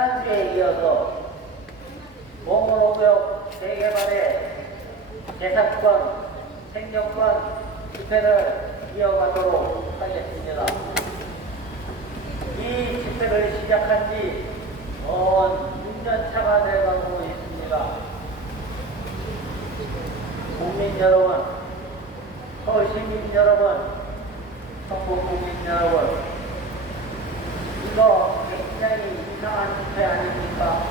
지난주에 이어서 공무노구역 재개발의 재산권, 생존권 집회를 이어가도록 하겠습니다. 이 집회를 시작한 지 6년차가 되어가고 있습니다. 국민 여러분, 서울 시민 여러분, 전국 국민 여러분, 이거 굉장히 이상한 집회 아닙니까?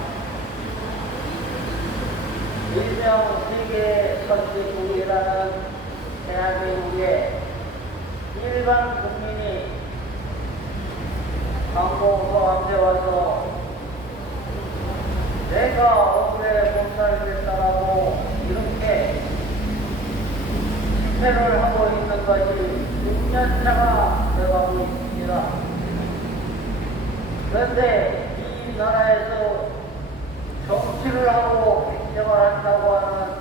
일명 세계 선진국이라는 대한민국의 일반 국민이 광고소 앞에 와서 내가 억울해 못 살겠다라고 이렇게 집회를 하고 있는 것이 6년차가 되어가고 있습니다. 그런데 이 나라에서 정치를 하고 행정을 한다고 하는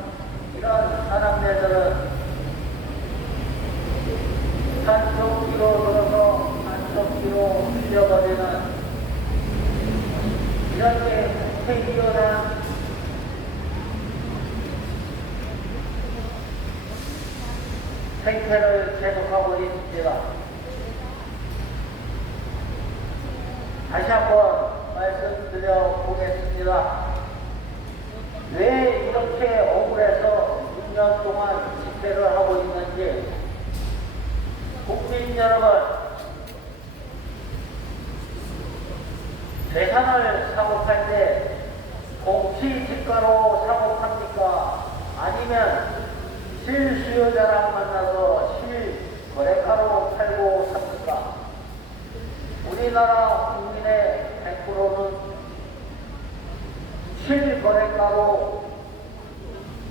이런 사람들은 한쪽기로 들어서 한쪽기로 흘려버리는 이렇게 국회의원한 행태를 계속하고 있습니다. 다시 한번 말씀드려 보겠습니다. 왜 이렇게 억울해서 6년 동안 집회를 하고 있는지 국민 여러분, 재산을 사고 팔 때 공시지가로 사고 팝니까? 아니면 실수요자랑 만나서 실거래가로 팔고 삽니까? 우리나라 국민의 100%는 실거래가로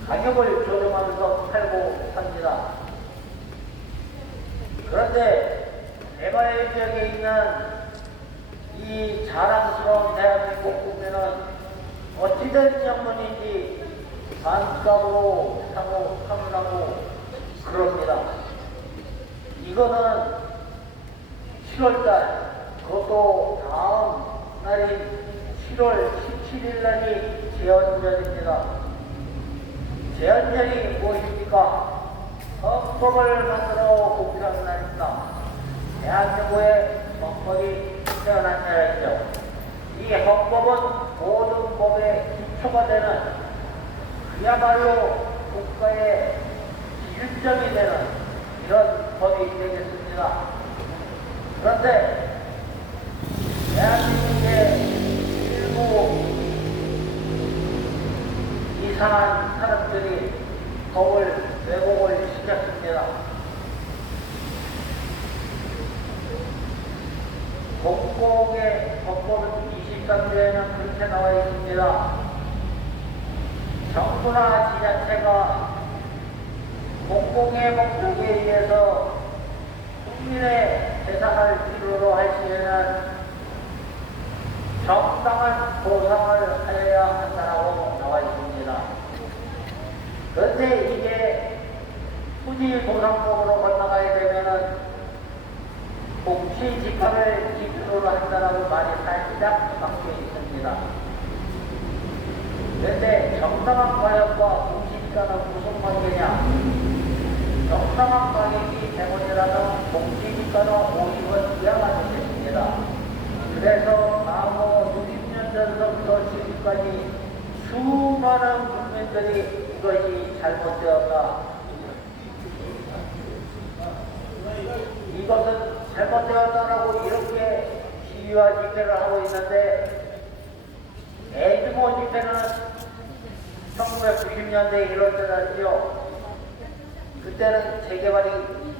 가격을 조정하면서 팔고 삽니다. 그런데 개발 지역에 있는 이 자랑스러운 대한민국 국민은 어찌된 영문인지 반값으로 사고 판다고 그럽니다. 이거는 7월달, 그것도 다음 날인 7월 17일 날이 제헌절입니다. 제헌절이 무엇입니까? 헌법을 만들어 공표한 날입니다. 대한민국의 헌법이 태어난 날이죠. 이 헌법은 모든 법의 기초가 되는 그야말로 국가의 기준점이 되는 이런 법이 되겠습니다. 그런데 대한민국의 일부 이상한 사람들이 법을 왜곡을 시켰습니다. 공공의 법법 23조에는 그렇게 나와 있습니다. 정부나 지자체가 공공의 목적에 의해서 국민의 재산을 필요로 할 시에는 정당한 보상을 하여야 한다고 나와 있습니다. 그런데 이게 후지보상법으로 건너가야 되면은 공시지가를 기준으로 한다라고 말이 살짝 바뀌어 있습니다. 그런데 정당한 가격과 공시지가는 무슨 관계냐? 정당한 가격이 100원이라면 공시지가는 50원 이하가 되겠습니다. 그래서 과거 60년 전부터 지금까지 수많은 국민들이 이것이 잘못되었다, 이것은 잘못되었다라고 이렇게 시위와 집회를 하고 있는데, 대규모 집회는 1990년대에 이럴 때였죠. 그때는 재개발이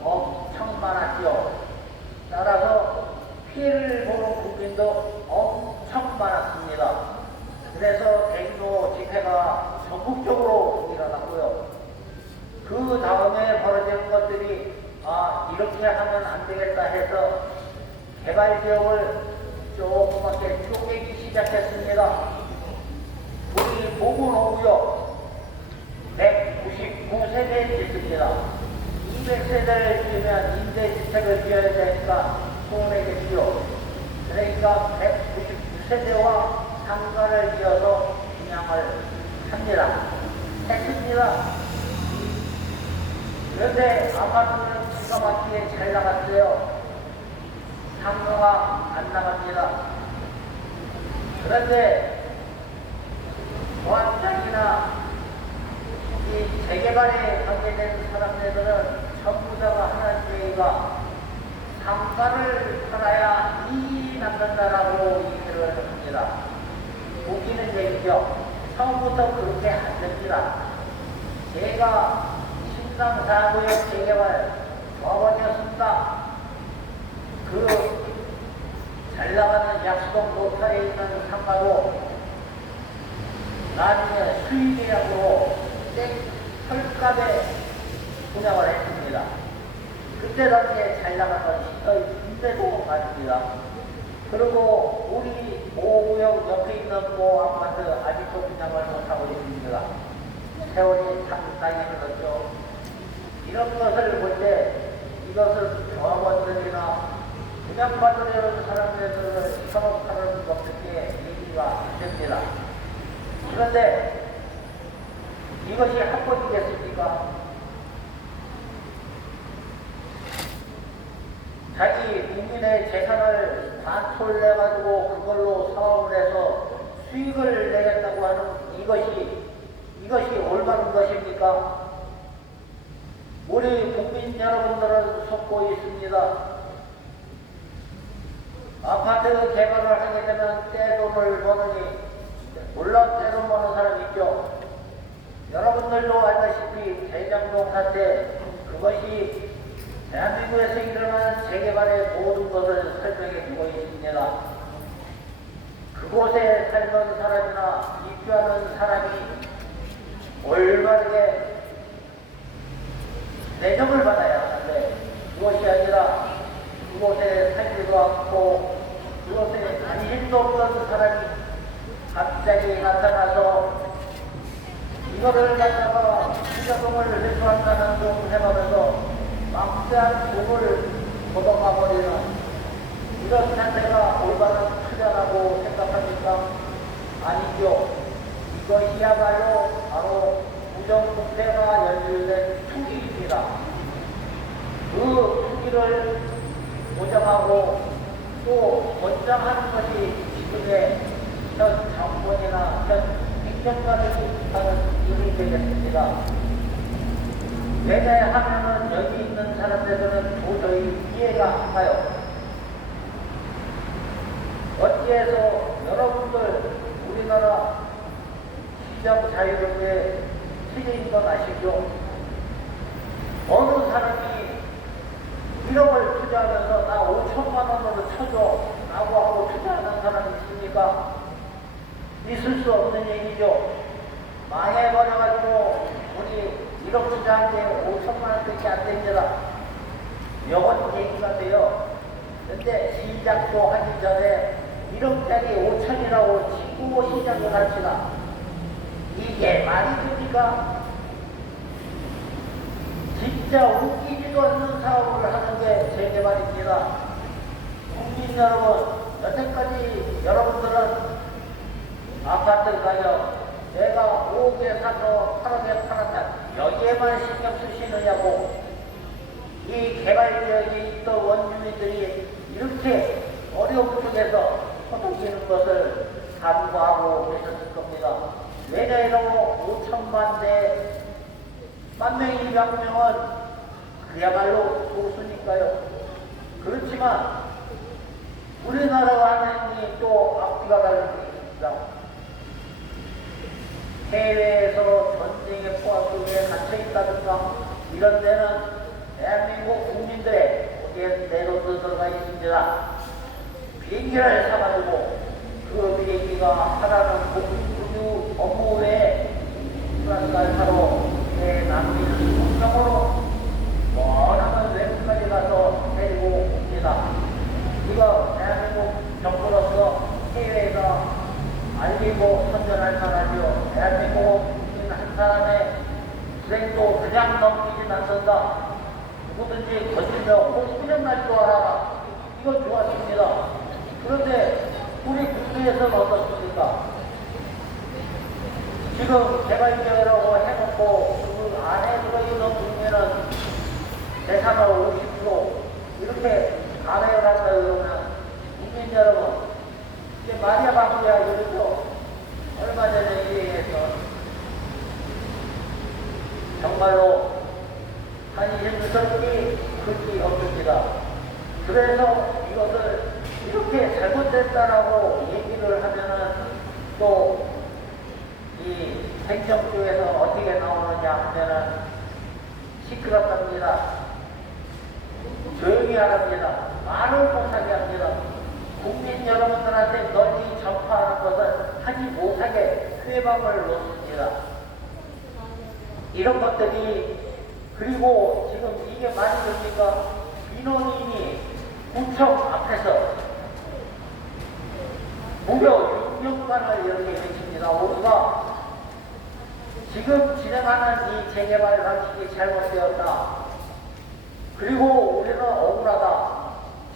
엄청 많았죠. 따라서 피해를 보는 국민도 엄청 많았습니다. 그래서 대규모 집회가 전국적으로 일어났고요. 그 다음에 벌어진 것들이 이렇게 하면 안 되겠다 해서 개발지역을 조그맣게 쪼개기 시작했습니다. 우리 보문호구역 199세대 짓습니다. 200세대를 지으면 임대주택을 지어야 되니까 소원해겠지요. 그러니까 199세대와 상가를 지어서 분양을 합니다. 했습니다. 그런데 아파트는 기가 막히게 잘 나갔어요. 상가가 안 나갑니다. 그런데 조합장이나 이 재개발에 관계된 사람들은 전부 다가 하는 얘기가 상가를 팔아야 이익이 남는다라고 얘기를 합니다. 웃기는 얘기죠. 처음부터 그렇게 안 됩니다. 제가 신당사구역 재개발 조합원이었습니다. 그 잘 나가는 약수동 로타리에 있는 상가도 나중에 수의계약으로 헐값에 분양을 했습니다. 그때 당시에 잘 나간 것이 인대도 맞습니다. 그리고 우리 모구역 옆에 있는 모 아파트 아직도 분양을 못하고 있습니다. 세월이 상당히 흘렀죠. 이런 것을 볼 때 이것을 조합원들이나 분양받으려는 사람들을 협업하는 것밖에 얘기가 안 됩니다. 그런데 이것이 합법이겠습니까? 자기 국민의 재산을 반토해가지고 그걸로 사업을 해서 수익을 내겠다고 하는 이것이 올바른 것입니까? 우리 국민 여러분들은 속고 있습니다. 아파트 개발을 하게 되면 떼돈을 버느니, 물론 떼돈 버는 사람 있죠. 여러분들도 알다시피 대장동 사태, 그것이 대한민국에서 일어난 재개발의 모든 것을 설명해 주고 있습니다. 그곳에 살던 사람이나 입주하는 사람이 올바르게 대접을 받아야 하는데 그것이 아니라 그곳에 살지도 않고 그곳에 관심도 없던 사람이 갑자기 나타나서 이거를 갖다가 투자금을 회수한다는 둥 해가면서 막대한 돈을 걷어가버리는 이런 자세가 올바른 투자라고 생각합니까? 아니죠. 이것이야말로 바로 부정부패가 연출된 투기입니다. 그 투기를 보장하고 또 권장하는 것이 지금의 현 정권이나 현 행정가들이 하는 일이 되겠습니다. 왜냐하면 여기 있는 사람들은 도저히 이해가 안 가요. 어찌해서 여러분들 우리나라 시장 자유롭게 틀린 건 아시죠? 어느 사람이 1억을 투자하면서 나 5천만 원으로 쳐줘 라고 하고 투자하는 사람이 있습니까? 있을 수 없는 얘기죠. 망해버려가지고 우리 1억 투자한 게 5천만 원밖에 안 됩니다. 이건 얘기가 돼요. 근데 시작도 하기 전에 1억짜리 5천이라고 치고 시작을 합시다. 이게 말이 됩니까? 진짜 웃기지도 않는 사업을 하는 게 재개발입니다. 국민 여러분, 여태까지 여러분들은 아파트 가격 내가 5억에 사서 8억에 팔았다 여기에만 신경 쓰시느냐고. 이 개발지역에 있던 원주민들이 이렇게 어려움 속에서 허덕이는 것을 간과하고 계셨을 겁니다. 왜냐하면 5천만 대 10,000명이 200명은 그야말로 소수니까요. 그렇지만 우리나라와 하나님이 또 앞뒤가 다른 게 있습니다. 해외에서 전쟁의 포화 속에 갇혀있다든가 이런 데는 대한민국 국민들의 거기에 내돈도 들어가 있습니다. 비행기를 사가지고 그 비행기가 하라는 공유 업무 외에 플러스 알파로 남미를 공정으로 원하는 외국까지 가서 데리고 옵니다. 이거 대한민국 정부로서 해외에서 알리고 선전할 만하죠. 대한민국 국민 한 사람의 불행도 그냥 넘기진 않는다. 누구든지 거슬려 꼭 소년 날 줄 알아라. 이거 좋았습니다. 그런데 우리 국내에서는 어떻습니까? 지금 개발계획이라고 해놓고 그 안에 들어있는 국민은 대상을 50% 이렇게 감액을 한다 그러면 국민 여러분 이게 말이야 바꾸야 이러죠. 얼마 전에 얘기해서 정말로 한심스럽기 그게 없습니다. 그래서 이것을 이렇게 잘못됐다라고 얘기를 하면은 또 이 행정 쪽에서 어떻게 나오느냐 하면은 시끄럽답니다. 조용히 하랍니다. 말을 못하게 합니다. 국민 여러분들한테 널리 전파하는 것을 하지 못하게 회방을 놓습니다. 이런 것들이 그리고 지금 이게 말이 됩니까? 민원인이 구청 앞에서 무려 6년간을 이렇게 외칩니다. 우리가 지금 진행하는 이 재개발 방식이 잘못되었다. 그리고 우리는 억울하다.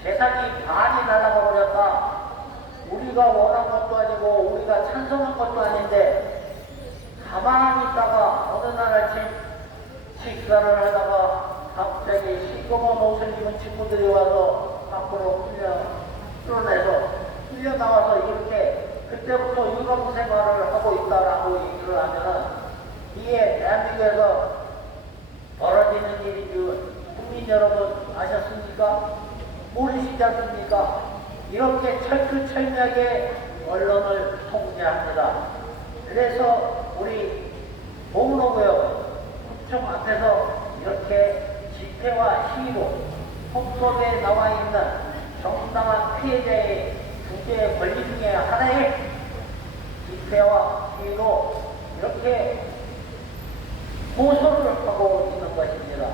재산이 반이 날아가 버렸다. 우리가 원한 것도 아니고 우리가 찬성한 것도 아닌데 가만히 있다가 어느 날 아침 식사를 하다가 갑자기 시꺼먼 옷을 입은 친구들이 와서 밖으로 끌어내서 끌려 나와서 이렇게 그때부터 유령 생활을 하고 있다라고 얘기를 하면은 이게 대한민국에서 벌어지는 일인 줄 국민 여러분 아셨습니까? 모르시지 않습니까? 이렇게 철두철미하게 언론을 통제합니다. 그래서 우리 보문호구역 구청 앞에서 이렇게 집회와 시위로 헌법에 나와 있는 정당한 피해자의 구제의 권리 중에 하나의 집회와 시위로 이렇게 호소를 하고 있는 것입니다.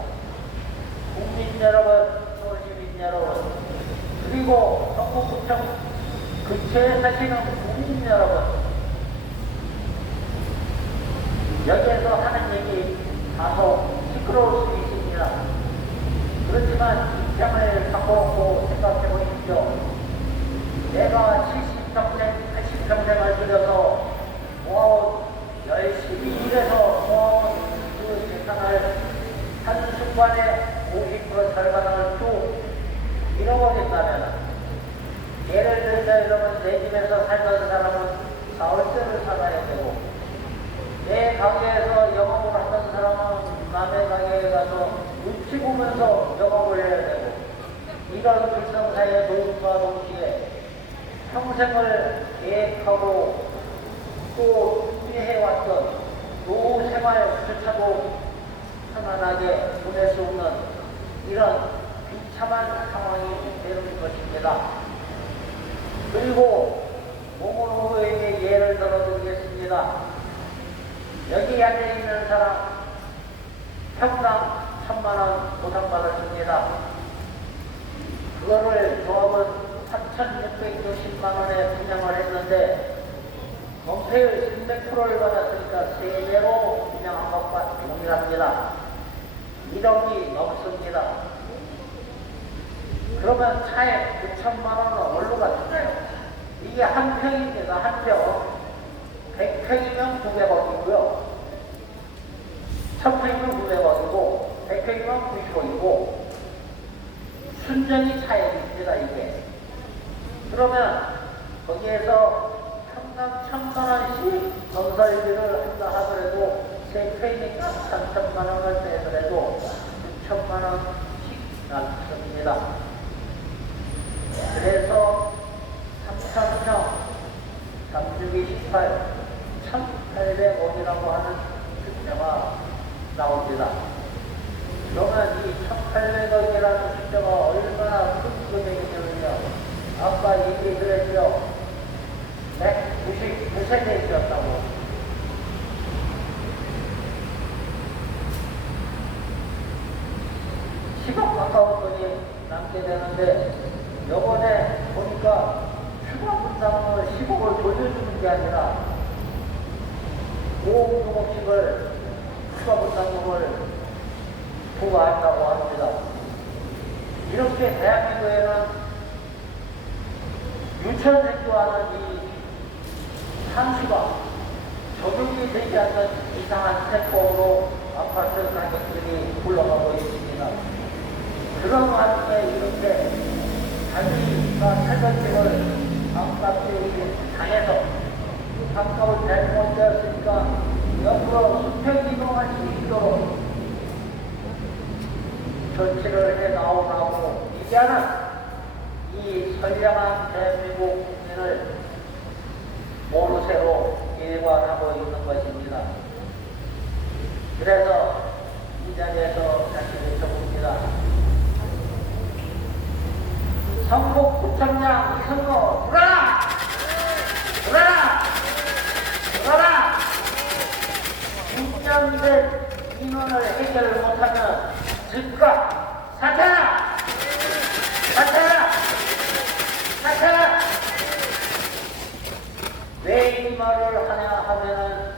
국민 여러분, 시민 여러분, 그리고 성북구청 근처에 사시는 국민 여러분, 여기에서 하는 얘기 다소 시끄러울 수 있습니다. 그렇지만 입장을 바꿔놓고 생각해 보십시오. 내가 70평생, 80평생을 들여서 모아온 열심히 일해서 모아온 그 재산을 한순간에 50% 절반을 쭉 잃어버린다면 예를 들자 이러면 내 집에서 살던 사람은 사월세를 살아야 되고 내 가게에서 영업을 하던 사람은 남의 가게에 가서 눈치 보면서 영업을 해야 되고 이런 불성사의 노임과 동시에 평생을 계획하고 또 준비해왔던 노후 생활조차도 편안하게 보낼 수 없는 이런 비참한 상황이 되는 것입니다. 그리고 모문호구역의 예를 들어드리겠습니다. 여기 앉아있는 사람 평당 1000만원 보상받았습니다. 그거를 조합은 4660만원에 분양을 했는데 건폐율 300%를 받았으니까 세제로 분양한 것과 동일합니다. 1억이 넘습니다. 그러면 차에 9천만원은 어디로 갔을까요? 이게 한 평입니다. 한 평. 100평이면 900억이고요. 1000평이면 900억이고 100평이면 90억이고 순전히 차액입니다. 이게. 그러면 거기에서 평당 1000만원씩 건설비를 한다 하더라도 3평이니까 3000만원을 빼더라도 6천만원씩 남습니다. 그래서 3000평, 36이 18, 1800억이라고 하는 숫자가 나옵니다. 그러면 이 1800억이라는 숫자가 얼마나 큰 금액이냐면요. 아까 얘기드렸죠. 199세대 있었다고. (10억) 가까운 돈이 남게 되는데 요번에 보니까 추가 분담을 10억을 돌려주는 게 아니라 5억, 6억씩을 추가 분담금을 부과한다고 합니다. 이렇게 대한민국에는 유천생도 하는 이 산수가 적용이 되지 않는 이상한 세법으로 아파트 가격들이 굴러가고 있습니다. 그런 와중에 이렇게 자기가 살던 집을 가깝게 당해서 가까운 잘못되었으니까 옆으로 수평 이동할 수 있도록 조치를 해 나오고 이제는 이 선량한 대한민국 국민을 모르쇠로 일관하고 있는 것입니다. 그래서 이 자리에서 다시 외쳐봅니다. 성북구청장 선거 돌아라! 돌아라! 돌아라! 6년 된 민원을 해결을 못하면 즉각 사퇴하라! 사퇴하라! 사퇴하라! 왜 이 말을 하냐 하면은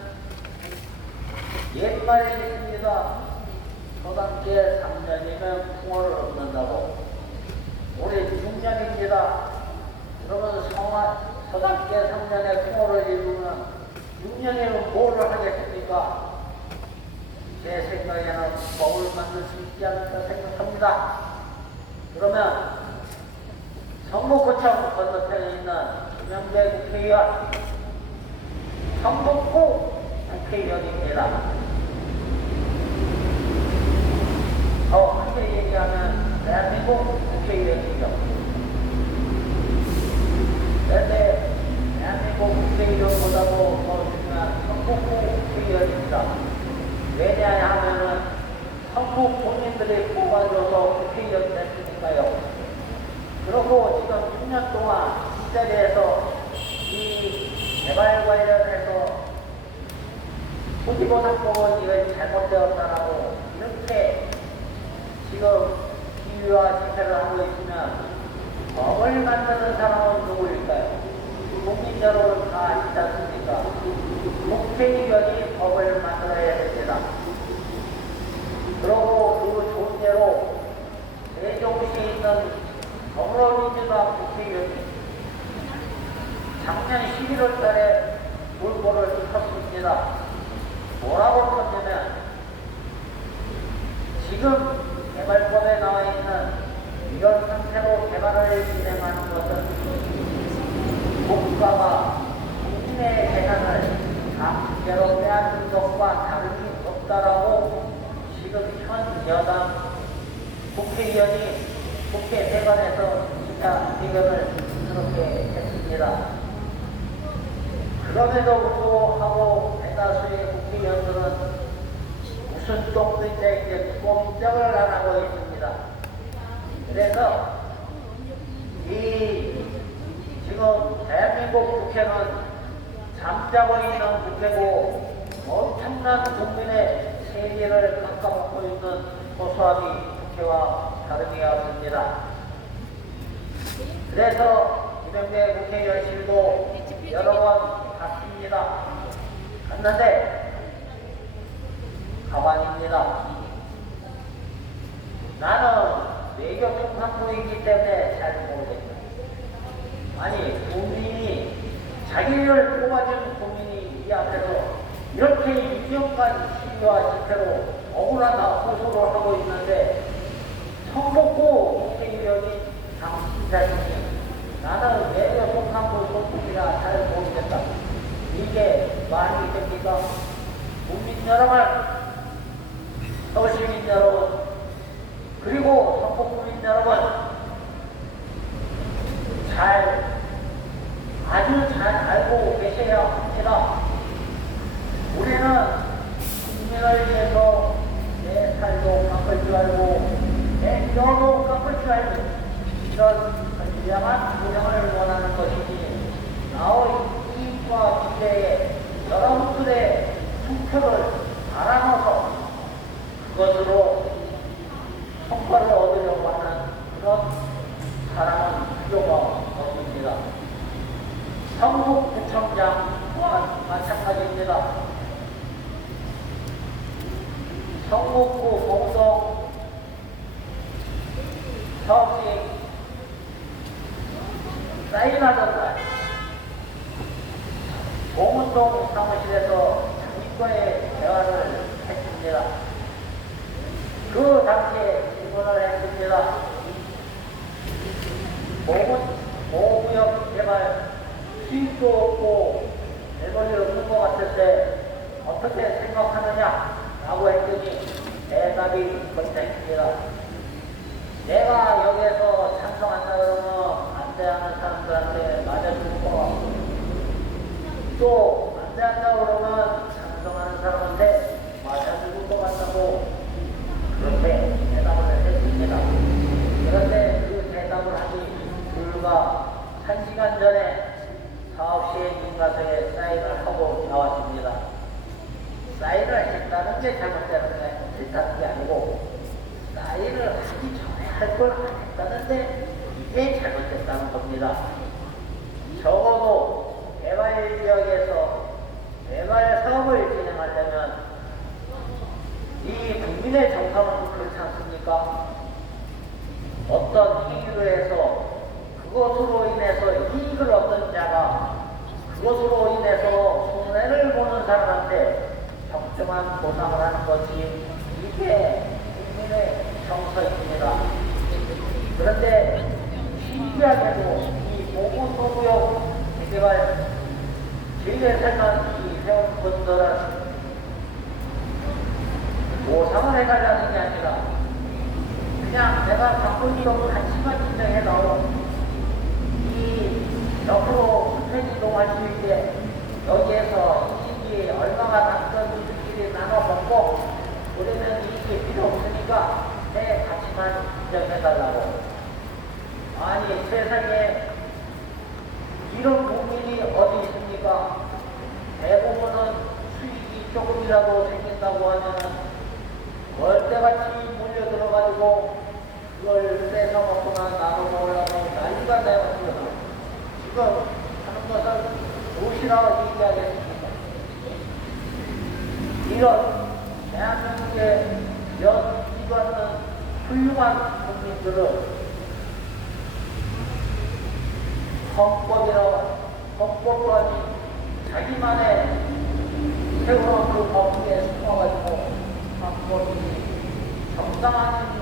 옛말에 있습니다. 서당계 3년이면 풍어를 얻는다고. 올해 6년입니다. 그러면 서당계 3년에 풍어를 이루면 6년에는 뭐를 하겠습니까? 제 생각에는 법을 만들 수 있지 않을까 생각합니다. 그러면 성북구청 건너편에 있는 김영배 국회의원, 성북구 국회의원입니다. 더 크게 얘기하면 대한민국 국회의원이죠. 그런데 대한민국 국회의원보다도 더 중요한 성북구 국회의원입니다. 왜냐하면 성북 국민들이 뽑아줘서 국회의원 됐으니까요. 그리고 지금 6년 동안 이 자리에서 이 개발 관련해서 토지보상법은 이건 잘못되었다라고 이렇게 지금 시위와 집회를 하고 있으면 법을 만드는 사람은 누구일까요? 국민 여러분 다 아시지 않습니까? 국회의원이 법을 만들어야 됩니다. 그리고 그 존재로 세종시에 있는 더불어민주당 국회의원이 작년 11월 달에 물꼬를 쳤습니다. 뭐라고 쳤냐면 지금 개발법에 나와 있는 이런 상태로 개발을 진행하는 것은 국가가 국민의 재산을 강제로 빼앗는 것과 다름이 없다라고 지금 현 여당 국회의원이 국회 대관에서 기자 의견을 그렇게 했습니다. 그럼에도 불구하고 대다수의 국회의원들은 무슨 똥도 이제 꼼짝을 안 하고 있습니다. 그래서 이 지금 대한민국 국회는 잠자고 있는 국회고 엄청난 국민의 세계를 깎아먹고 있는 고소함이 국회와 다름이 없습니다. 그래서 김영배 국회의원실도 여러 번 갔습니다. 갔는데 가만입니다. 나는 외교통상부이기 때문에 잘 모르겠다. 아니 국민이 자기를 뽑아준 국민이 이 앞에서 이렇게 2년간 시위와 집회로 억울하다 호소를 하고 있는데 성북구 국회의원이 당신 자신이 나는 외교통상부 소속이라 잘 모르겠다. 이게 말이 됩니까? 국민 여러분, 서울시민 여러분, 그리고 성북구민 여러분, 아주 잘 알고 계셔야 합니다. 우리는 국민을 위해서 내 살도 깎을 줄 알고 내 뼈도 깎을 줄 알고 이런 선량한 운영을 원하는 것이지 나의 이익과 기대에 여러분들의 투표를 알아놓아서 그것으로 성과를 얻으려고 하는 그런 사람은 필요가 없습니다. 성북구청장 또한 마찬가지입니다. 성북구 공동 사업지 사인하던 봉은동 사무실에서 장님과의 대화를 했습니다. 그 당시에 질문을 했습니다. 모구역 개발 수익도 없고 대본이 없는 것 같을 때 어떻게 생각하느냐 라고 했더니 대답이 거창했습니다. 내가 여기에서 찬성한다 그러면 반대하는 사람들한테 맞아줄 거, 또 반대한다 그러면 찬성하는 사람한테 맞아줄 것 같다고 그렇게 대답을 했습니다. 그런데 그 대답을 하기 불과 1시간 전에 사업시행 인가서에 사인을 하고 나왔습니다. 사인을 했다는 게 잘못된 게 아니고 사인을 하기 전에 할 걸 안 했다는데 이게 잘못됐다는 겁니다. 적어도 개발 지역에서 개발 사업을 진행하려면 이 국민의 정서는 그렇지 않습니까? 어떤 행위를 해서 그것으로 인해서 이익을 얻는 자가 그것으로 인해서 손해를 보는 사람한테 적정한 보상을 하는 것이 이게 국민의 정서입니다. 그런데 신기하게도 이 모구노구역 재개발 지역에서만 이 회원분들은 보상을 해달라는 게 아니라 그냥 내가 갖고 있는 가치만 인정해도 이 옆으로 편이동할 수 있게 여기에서 이익이 얼마가 남던 이들끼리 나눠 먹고 우리는 이익이 필요 없으니까 내 가치만 인정해달라고. 아니 세상에 이런 국민이 어디 있습니까? 대부분은 수익이 조금이라도 생긴다고 하면 월대같이 몰려들어가지고 그걸 뺏어 먹거나 나눠 먹으려고 난리가 나요. 지금 하는 것을 무엇이라고 얘기하겠습니까? 이런 대한민국의 연기고 있는 훌륭한 국민들은 헌법도 아닌 자기만의 세월호 그 법에 숨어가지고 헌법이 정당한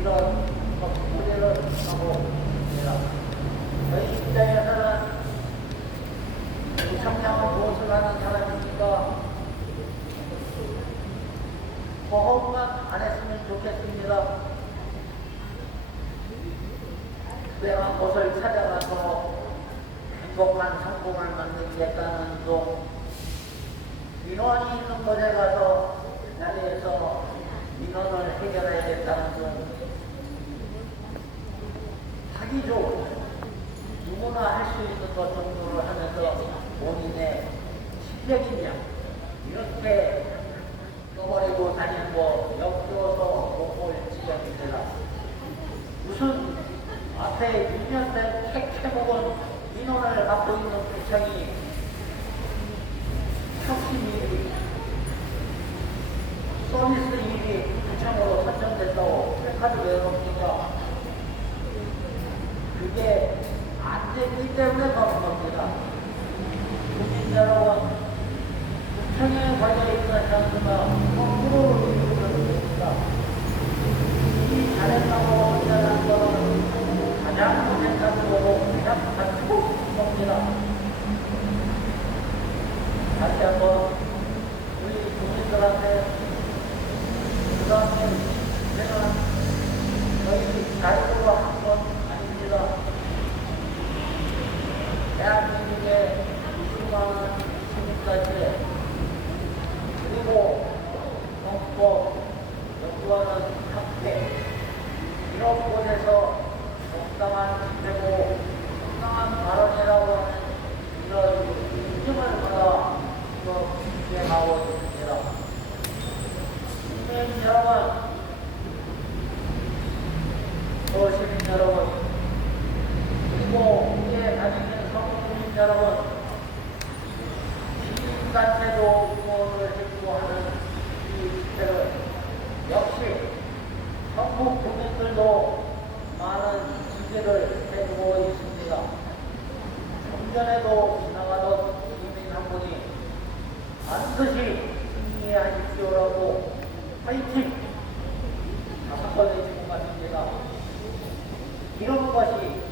이런 무대를 하고 있습니다. 저희 입장에서는 우청량은 무엇을 하는 사람입니까? 보험만 안 했으면 좋겠습니다. 특별한 곳을 찾아가서 행복한 성공을 만들겠다는 둥, 민원이 있는 곳에 가서 그 자리에서 민원을 해결해야겠다는 둥, 하기 좋은 누구나 할 수 있는 것 정도를 하면서 본인의 실력이냐 이렇게 떠버리고 다니는 거 역겨워서 못 볼 지경입니다. 무슨 앞에 6년 된 캐먹은 민원을 갖고 있는 구청이 혁신이 서비스 일이 구청으로 선정됐다고 플래카드 왜 놓습니까? 그게 안 되기 때문에 그런 겁니다. 국민 여러분, 구청에 걸려있는 현수가 거꾸로 이루어지는 겁니다. 이 잘했다고 한다는 것은 가장 못했다는 거고 그냥 갖추고 싶은 겁니다. 다시 한번 우리 국민들한테 그다음에 제가 저희 자유로 한 건 아닙니다. 대한민국의 수많은 시민까지 그리고 헌법 연구하는 학회 이런 곳에서 적당한 집회고 적당한 발언이라고 하는 이런 인증을 받아 수행하고 있습니다. 시민 여러분, 시민 여러분, 그리고 이에 다니는 성국민 여러분, 시민단체도 응원을 해주고 하는 이 집회를 역시 전국 국민들도 많은 지지를 해주고 있습니다. 좀 전에도 지나가던 시민 한 분이 파이팅! 5번의 주문 말씀입니다. 이런 것이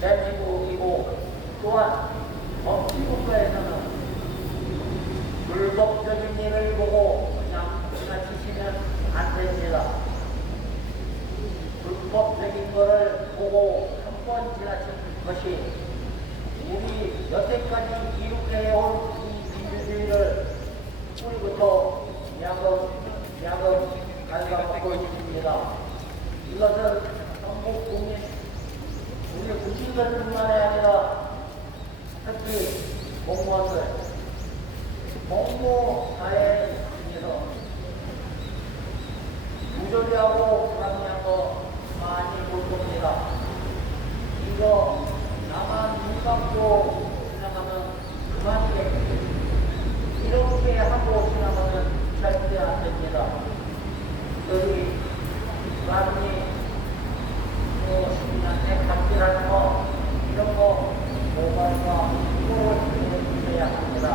대한민국이고 또한 법치국가에서는 불법적인 일을 보고 그냥 지나치시면 안 됩니다. 불법적인 것을 보고 한 번 지나친 것이 우리 여태까지 이룩해온 이 민주주의를 뿌리부터 야금 갉아먹고 있습니다. 이것은 전국 국민, 우리 국민들뿐만이 아니라 특히 공무원들, 공무사회에 중에서 부조리하고 불합리한 거 많이 볼 겁니다. 이거 나만 눈 감고 지나가면 그만이겠지. 이렇게 하고 지나가면 절대 안 됩니다. 여기 불합리, 시민한테 갑질하는 거, 이런 거 모발과 이걸 해야 합니다.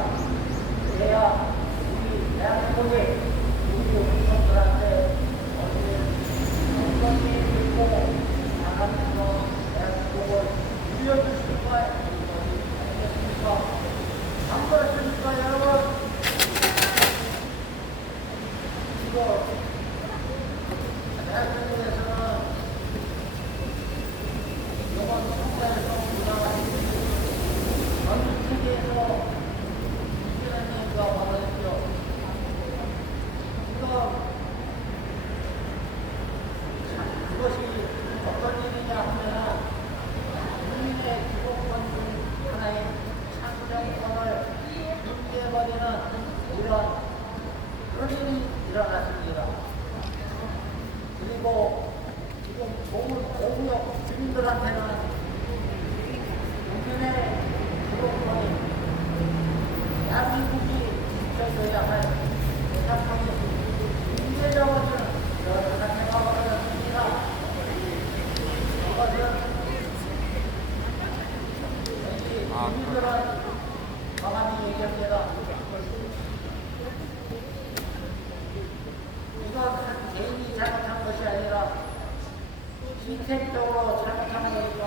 그래야 우리 대한민국이 우리 국민들한테 어떤 일이 있고 나가면서 대한민국을 물려주실 거예요. 알겠습니까? 안 그렇습니까, 여러분? 이거 대한민국에서는 이번 선거에서 우리가 전 세계에서 이기는 얘기가 많았죠. 그것이 어떤 일이냐 하면 국민의 기본권 중 하나인 창정권을 붕괴해버리는 이런 그런 일이 일어났습니다. 그리고 지금 공역 주민들한테는 국민의 기본권이 대한민국이 지켜줘야 할 대상권이 붕괴되어버리는 그런 사태가 벌어졌습니다. 이것은 국민들은 가만히 얘기합니다. 이건 한 개인이 잘못한 것이 아니라 시스템적으로 잘못한 거니까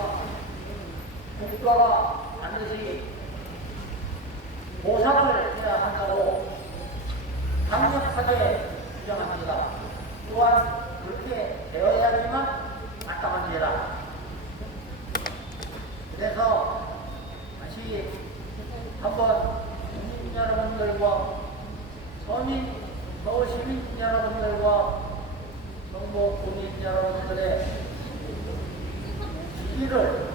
국가가 반드시 보상을 해야 한다고 강력하게 주장합니다. 또한 그렇게 되어야지만 마땅합니다. 그래서 다시 한번 국민 여러분들과 서울 시민 여러분들과 정부 국민 여러분들의 지지를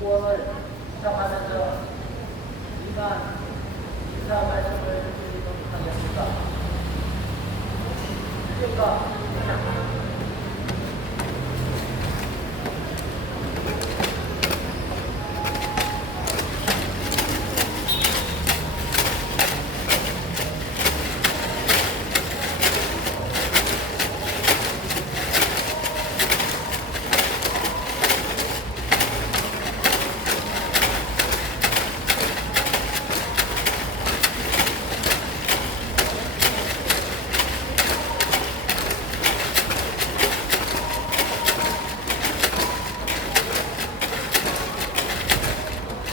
후원을 부탁하면서 이만 인사 말씀을 드리도록 하겠습니다. 그러니까